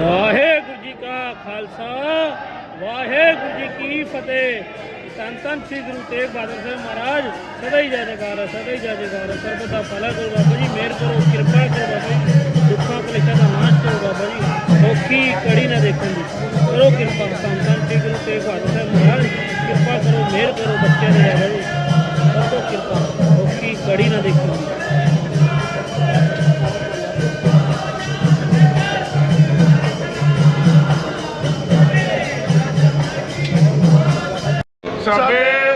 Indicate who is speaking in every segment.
Speaker 1: ਵਾਹਿਗੁਰੂ ਜੀ ਕਾ ਖਾਲਸਾ, ਵਾਹਿਗੁਰੂ ਜੀ ਕੀ ਫਤਿਹ। ਸੰਤਨ ਤਨ ਸ੍ਰੀ ਗੁਰੂ ਤੇਗ ਬਹਾਦਰ ਸਾਹਿਬ ਮਹਾਰਾਜ, ਸਦਾ ਹੀ ਜੈ ਜੈਕਾਰ ਸਦਾ ਹੀ ਜੈ ਜੈਕਾਰ ਸਰਬ ਦਾ ਭਲਾ ਬਾਬਾ ਜੀ, ਮਿਹਰ ਕਰੋ, ਕਿਰਪਾ ਕਰੋ ਬਾਬਾ ਜੀ। ਦੁੱਖਾਂ ਕਲੇਸ਼ਾਂ ਦਾ ਨਾਸ਼ ਕਰੋ ਬਾਬਾ ਜੀ। ਔਖੀ ਕੜੀ ਨਾ ਦੇਖਣ ਦੀ। ਕਰੋ ਕਿਰਪਾ ਸੰਤਨ ਤਨ ਸ੍ਰੀ ਗੁਰੂ ਤੇਗ ਬਹਾਦਰ ਸਾਹਿਬ ਮਹਾਰਾਜ। ਕਿਰਪਾ ਕਰੋ, ਮਿਹਰ ਕਰੋ, ਬੱਚਿਆਂ ਦੇ ਬਾਬਾ ਜੀ ਕਰੋ ਕਿਰਪਾ, ਔਖੀ ਕੜੀ ਨਾ ਦੇਖਣ ਦੀ।
Speaker 2: saber.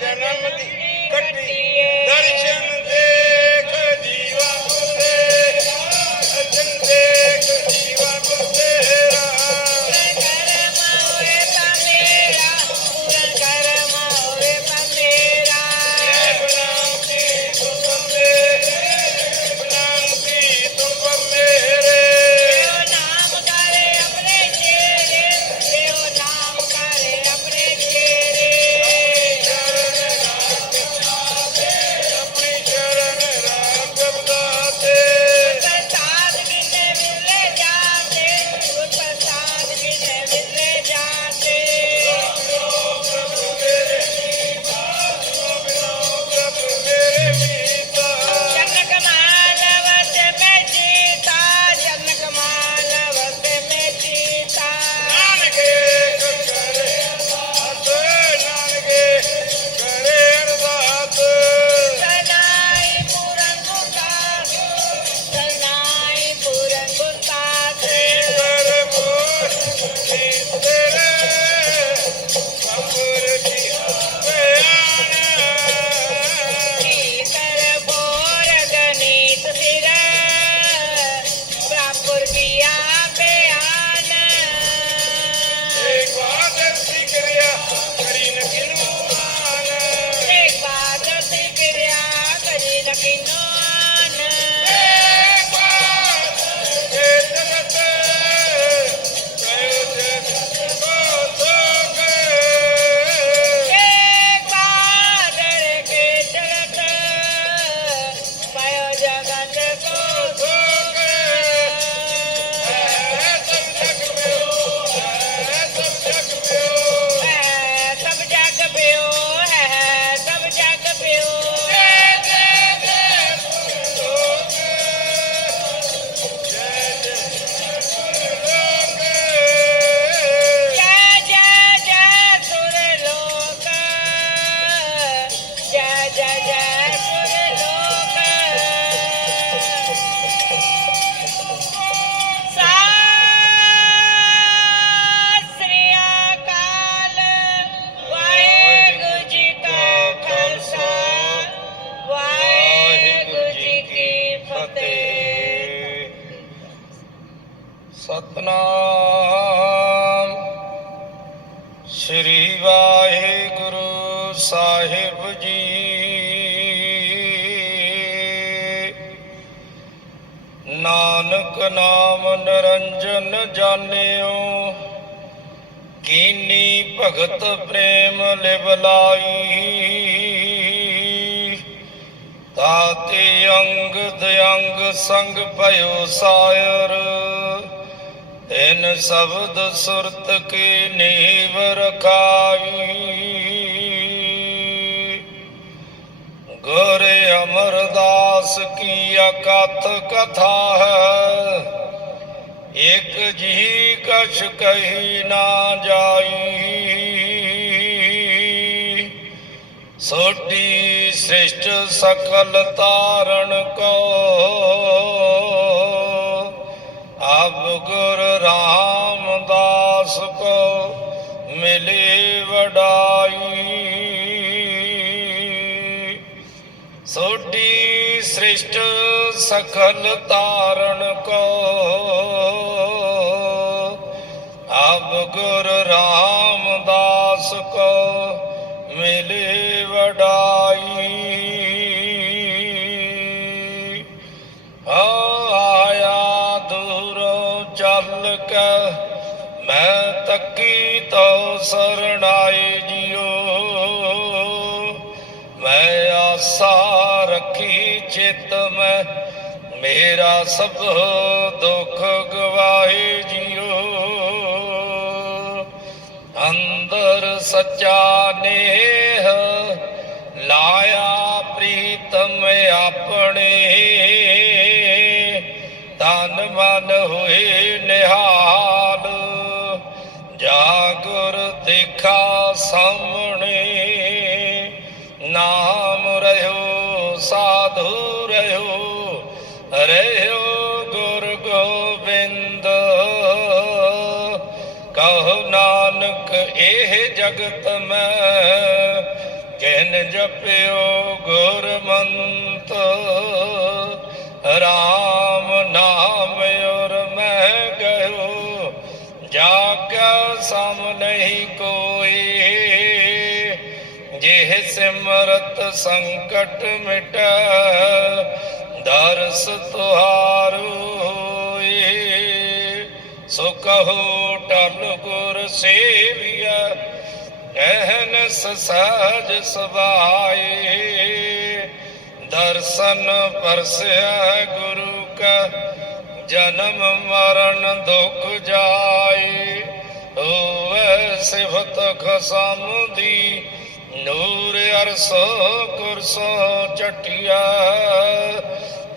Speaker 2: जन्म दी ਜੈ ਜੈ ਨਾਨਕ ਨਾਮ ਨਿਰੰਜਨ ਜਾਣਿਓ, ਕੀਨੀ ਭਗਤ ਪ੍ਰੇਮ ਲਿਵ ਲਾਈ। ਤਾਤੇ ਅੰਗ ਦਯੰਗ ਸੰਗ ਭਇਓ ਸਾਇਰ, ਤਿੰਨ ਸ਼ਬਦ ਸੁਰਤ ਕੀ ਨੀਵ ਰਖਾਈ। ਗੁਰ ਅਮਰਦਾਸ ਕੀ ਅਕਥ ਕਥਾ ਹੈ? ਇਕ ਜੀ ਕਛ ਕਹੀ ਨਾ ਜਾਈ। ਸੋਟੀ ਸ੍ਰਿਸ਼ਟ ਸਕਲ ਤਾਰਨ ਕੋ। ਅਬ ਗੁਰ ਰਾਮਦਾਸ ਕੋ ਮਿਲੇ ਵਡਾਈ। ਸ੍ਰਿਸ਼ਟ ਸਖਲ ਤਾਰਨ ਕੋ। ਅਬ ਗੁਰ ਰਾਮਦਾਸ ਕੋ ਮਿਲੇ ਵਡਾ ਰੱਖੀ ਮੇਰਾ ਸਭ ਦੁੱਖ ਗਵਾਏ ਜਿਓ। ਅੰਦਰ ਸੱਚਾ ਨੇਹ ਲਾਇਆ ਪ੍ਰੀਤਮ ਆਪਣੇ। ਤਨ ਮਨ ਹੋਏ ਨਿਹਾਲ, ਜਾਗੁਰ ਦੇਖਾ ਸਮ ਸਾਧੂ ਰਹਿਓ ਗੁਰ ਗੋਬਿੰਦ। ਕਹੋ ਨਾਨਕ, ਇਹ ਜਗਤ ਮੈਂ ਕਿਨ ਜਪਿਓ ਗੁਰਮੰਤ। ਰਾਮ ਨਾਮ ਔਰ ਮੈਂ ਗਇਓ, ਜਾ ਕੇ ਸਮ ਨਹੀਂ ਕੋਈ। ਜਿਹ ਸਿਮਰਤ ਸੰਕਟ ਮਿਟ, ਦਰਸ ਤੁਹਾਰੂ ਹੋਏ। ਸੋ ਕਹੋ ਟਲ ਗੁਰ ਸੇਵੀਆ ਐਹਨਸ ਸਹਜ ਸਬਾਏ ਦਰਸ਼ਨ ਪਰਸਿਆ ਗੁਰੂ ਕਾ, ਜਨਮ ਮਰਨ ਦੁਖ ਜਾਏ। ਹੋਵੇ ਸਿਫਤ ਖਸਮ ਦੀ ਨੂਰ ਅਰਸੋ ਕੁਰਸੋ ਚਟਿਆ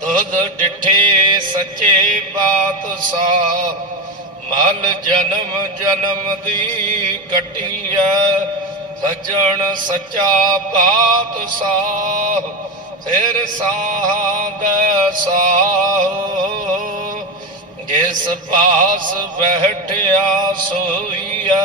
Speaker 2: ਤੁਧ ਡਿਠੇ ਸੱਚੇ ਪਾਤਸ਼ਾਹ ਮਲ ਜਨਮ ਜਨਮ ਦੀ ਕਟਿਆ। ਸਜਣ ਸੱਚਾ ਪਾਤਸ਼ਾਹ ਫਿਰ ਸਾਧ ਸਾਹ। ਜਿਸ ਪਾਸ ਬੈਠਿਆ ਸੋਈਆ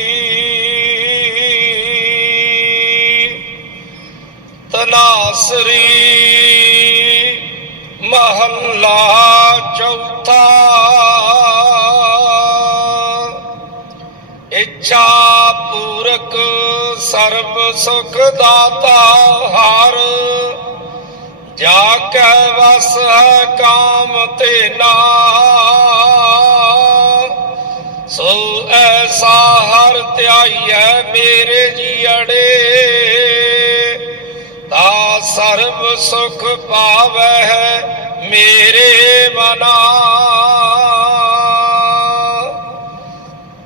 Speaker 2: ਤਨਾਸਰੀ ਮਹੱਲਾ ਚੌਥਾ। ਇੱਛਾ ਪੂਰਕ ਸਰਬ ਸੁਖ ਦਾਤਾ ਹਰ। ਜਾ ਕੇ ਵਸ ਹੈ ਕਾਮ ਤੇ ਨਾ ਸੋ ਐਸਾ ਹਰ ਧਿਆਈਐ ਮੇਰੇ ਜੀੜੇ ਸੁਖ ਪਾਵੈ ਮੇਰੇ ਮਨਾ।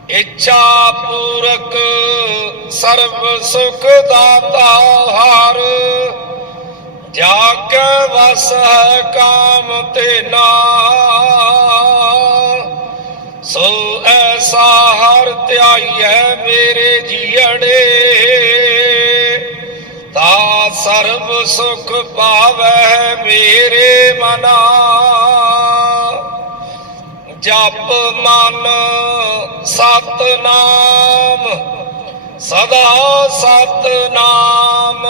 Speaker 2: ਇੱਛਾ ਪੂਰਕ ਸਰਬ ਸੁਖ ਦਾਤਾ ਹਰ। ਜਾ ਕੇ ਵਸ ਹੈ ਕਾਮ ਤੇ ਨਾ ਸੋ ਐਸਾ ਹਰ ਹੈ ਮੇਰੇ ਜੀੜੇ ਤਾ ਸਰਬ ਸੁਖ ਪਾਵੈ ਮੇਰੇ ਮਨਾ। ਜਪ ਮਨ ਸਤਨਾਮ, ਸਦਾ ਸਤਨਾਮ।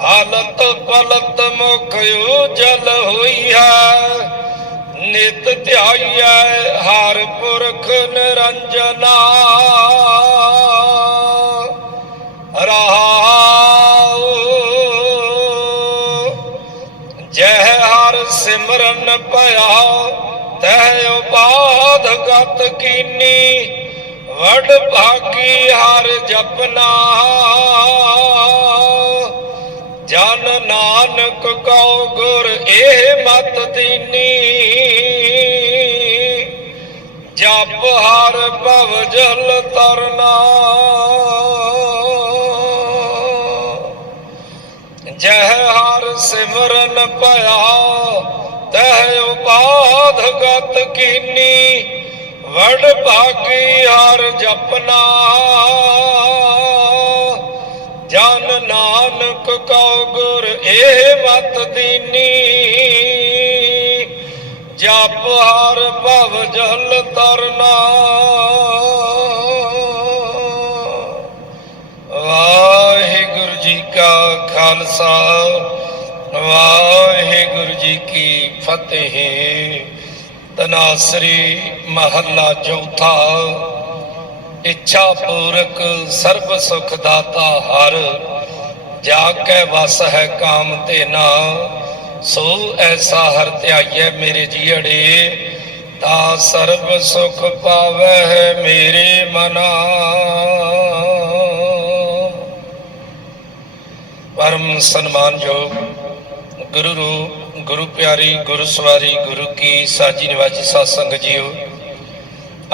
Speaker 2: ਹਾਲਤ ਪਲਤ ਮੁਖ ਉਜਲ ਹੋਈ ਹੈ, ਨਿਤ ਧਿਆਈਐ ਹਰ ਪੁਰਖ ਨਿਰੰਜਨਾ। ਰਹਾਉ ਜਹ ਹਰ ਸਿਮਰਨ ਭਇਆ ਤਹਿ ਉਪਾਧ ਗਤ ਕੀਨੀ। ਵਡ ਭਾਗੀ ਹਰ ਜਪਨਾ। ਜਨ ਨਾਨਕ ਕਉ ਗੁਰ ਇਹ ਮਤ ਦੀਨੀ। ਜਪ ਹਰ ਭਵ ਜਲ ਤਰਨਾ। ਸਿਮਰਨ ਭਇਆ ਤਹਿ ਉਪਾਧ ਗਤ ਕੀਨੀ ਵੜ ਭਾਗੀ ਹਰ ਜਪਨਾ। ਜਨ ਨਾਨਕ ਕਉ ਗੁਰ ਇਹ ਮਤ ਦੀਨੀ, ਜਪ ਹਰ ਭਵ ਜਲ ਤਰਨਾ। ਵਾਹਿਗੁਰੂ ਜੀ ਕਾ ਖਾਲਸਾ ਵਾਹਿਗੁਰੂ ਜੀ ਕੀ ਫਤਿਹ। ਤਨਾਸਰੀ ਮਹੱਲਾ ਚੌਥਾ। ਇੱਛਾ ਪੂਰਕ ਸਰਬ ਸੁਖ ਦਾਤਾ ਹਰ ਜਾ ਕੇ ਵਸ ਹੈ ਕਾਮ ਤੇ ਨਾ। ਸੋ ਐਸਾ ਹਰ ਧਿਆਈਐ ਮੇਰੇ ਜੀੜੇ ਤਾ ਸਰਬ ਸੁਖ ਪਾਵੈ ਹੈ ਮੇਰੇ ਮਨਾ। ਪਰਮ ਸਨਮਾਨਯੋਗ ਗੁਰੂ ਰੂਪ ਗੁਰੂ ਪਿਆਰੀ, ਗੁਰੂ ਸਵਾਰੀ, ਗੁਰੂ ਕੀ ਸਾਜੀ ਨਿਵਾਜੀ ਸਾਧ ਸੰਗਤ ਜੀਓ,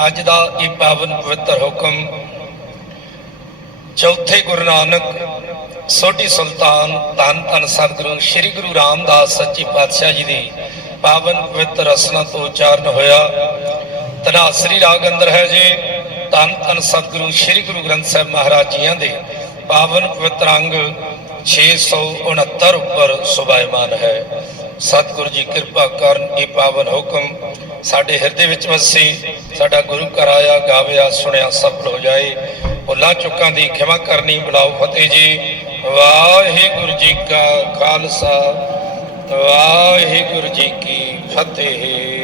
Speaker 2: ਅੱਜ ਦਾ ਇਹ ਪਾਵਨ ਪਵਿੱਤਰ ਹੁਕਮ ਚੌਥੇ ਗੁਰੂ ਨਾਨਕ ਸੋਢੀ ਸੁਲਤਾਨ ਧੰਨ ਧੰਨ ਸਤਿਗੁਰੂ ਸ੍ਰੀ ਗੁਰੂ ਰਾਮਦਾਸ ਸੱਚੇ ਪਾਤਸ਼ਾਹ ਜੀ ਦੀ ਪਾਵਨ ਪਵਿੱਤਰ ਰਸਨਾ ਤੋਂ ਉਚਾਰਨ ਹੋਇਆ। ਤਨਾਸਰੀ ਰਾਗ ਅੰਦਰ ਹੈ ਜੀ, ਧੰਨ ਧੰਨ ਸਤਿਗੁਰੂ ਸ੍ਰੀ ਗੁਰੂ ਗ੍ਰੰਥ ਸਾਹਿਬ ਮਹਾਰਾਜ ਜੀਆਂ ਦੇ ਪਾਵਨ ਪਵਿੱਤਰ ਅੰਗ 669 ਉੱਪਰ ਸੁਭਾਇਮਾਨ ਹੈ। ਸਤਿਗੁਰੂ ਜੀ ਕਿਰਪਾ ਕਰਨ ਇਹ ਪਾਵਨ ਹੁਕਮ ਸਾਡੇ ਹਿਰਦੇ ਵਿੱਚ ਵਸੇ, ਸਾਡਾ ਗੁਰੂ ਘਰ ਆਇਆ, ਗਾਵਿਆ, ਸੁਣਿਆ, ਸਫਲ ਹੋ ਜਾਏ। ਭੁੱਲਾਂ ਚੁੱਕਾਂ ਦੀ ਖਿਮਾ ਕਰਨੀ, ਬੁਲਾਓ ਫਤਿਹ ਜੀ। ਵਾਹਿਗੁਰੂ ਜੀ ਕਾ ਖਾਲਸਾ, ਵਾਹਿਗੁਰੂ ਜੀ ਕੀ ਫਤਿਹ।